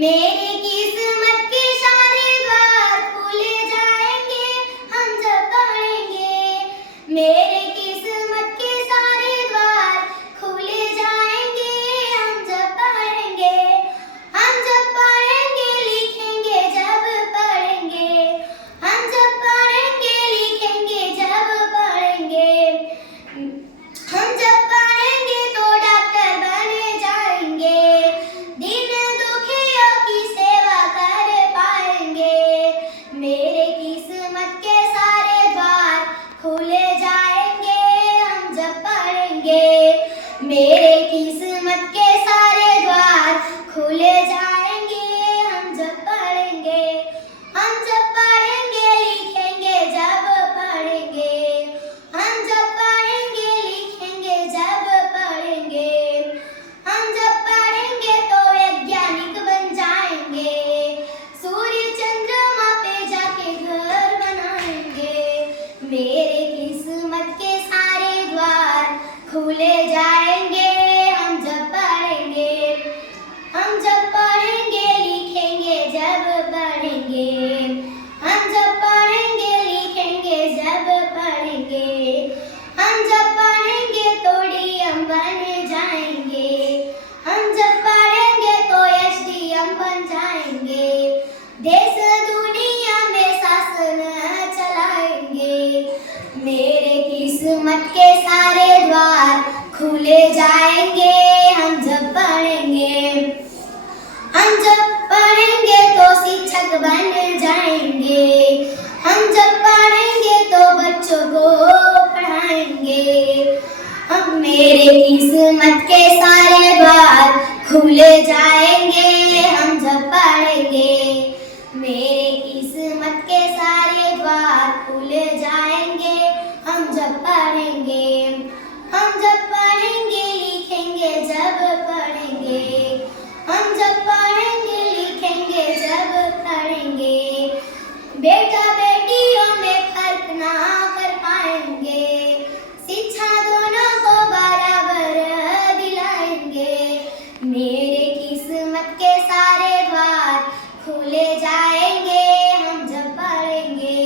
मेरे किस्मत के सारे द्वार खुले जाएंगे हम जब पढ़ेंगे। मेरे किस्मत के सारे द्वार खुले जाएंगे हम जब पढ़ेंगे। हम जब पढ़ेंगे लिखेंगे जब पढ़ेंगे। हम जब पढ़ेंगे लिखेंगे जब पढ़ेंगे। हम जब पढ़ेंगे तो डॉक्टर बन जाएंगे। दिन दुखियों की सेवा कर पाएंगे। मेरे किस्मत के सारे द्वार खुले जाएंगे हम जब पढ़ेंगे। मेरे किस्मत के सारे द्वार खुले जाएंगे हम जब पढ़ेंगे। हम जब पढ़ेंगे लिखेंगे जब पढ़ेंगे। हम जब पढ़ेंगे लिखेंगे जब पढ़ेंगे। हम जब पढ़ेंगे तो वैज्ञानिक बन जाएंगे। सूर्य चंद्रमा पे जाके घर बनाएंगे। मेरे किस्मत के सारे द्वार खुले जाएंगे हम जब पढ़ेंगे। हम जब पढ़ेंगे लिखेंगे जब पढ़ेंगे। हम जब पढ़ेंगे लिखेंगे जब पढ़ेंगे। हम जब पढ़ेंगे तो डीएम बन जाएंगे। हम जब पढ़ेंगे तो एसडीएम बन जाएंगे। देश दुनिया में शासन चलाएंगे। मेरे किस्मत के सारे द्वार खुले जाएंगे हम जब पढ़ेंगे। हम जब पढ़ेंगे तो शिक्षक बन जाएंगे। हम जब पढ़ेंगे तो बच्चों को पढ़ाएंगे। अब मेरे किस्मत के सारे द्वार खुले जाएंगे हम जब पढ़ेंगे। मेरे किस्मत के सारे द्वार खुले जाएंगे हम जब पढ़ेंगे। हम जब पढ़ेंगे लिखेंगे जब पढ़ेंगे। हम जब पढ़ेंगे लिखेंगे जब पढ़ेंगे। बेटा बेटियों में फर्क ना कर पाएंगे। शिक्षा दोनों को बराबर दिलाएंगे। मेरे किस्मत के सारे द्वार खुले जाएंगे हम जब पढ़ेंगे।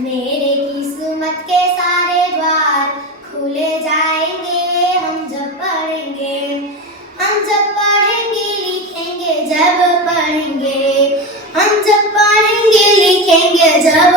मेरे किस्मत के सारे द्वार खुले जाएंगे हम जब पढ़ेंगे। हम जब पढ़ेंगे लिखेंगे जब पढ़ेंगे। हम जब पढ़ेंगे लिखेंगे जब